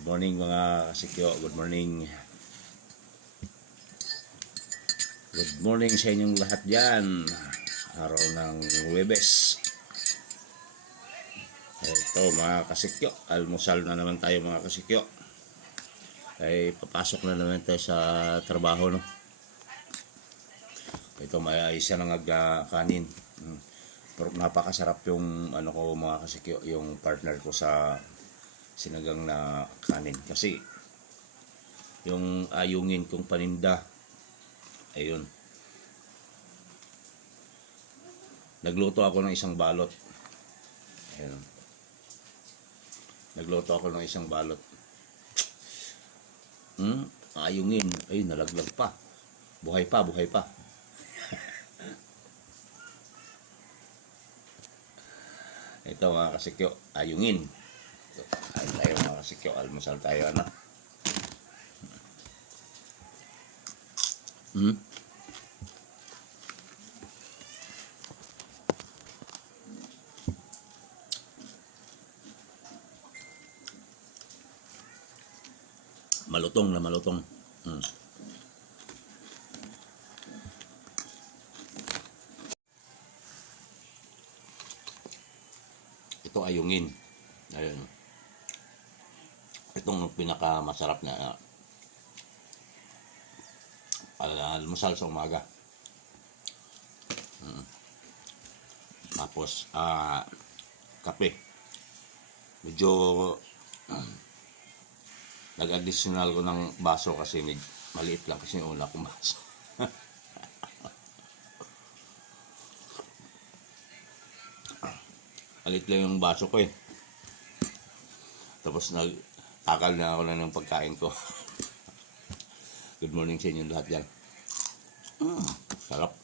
Good morning mga kasikyo. Good morning. Good morning sa inyong lahat dyan. Araw ng Huwebes. Ito mga kasikyo. Almusal na naman tayo mga kasikyo. Ay papasok na naman tayo sa trabaho, no? Ito may isa ng kanin. Pero napakasarap yung ano ko mga kasikyo, yung partner ko sa sinagang na kanin. Kasi yung ayungin kong paninda, ayun, nagluto ako ng isang balot. Ayun, nagluto ako ng isang balot. Ayungin, ay nalaglag pa. Buhay pa, buhay pa. Ito mga kasikyo, ayungin. Ayun tayo mga kasikyo, almusal tayo, ano? Malutong na malutong. Ito ayungin. Ayun. Itong pinakamasarap na almusal sa umaga. Tapos kape. Medyo nag-additional ko ng baso kasi maliit lang kasi yung una kong baso. Maliit lang yung baso ko eh. Tapos nagtakal na ako ng pagkain ko. Good morning sa inyo lahat yan. Sarap.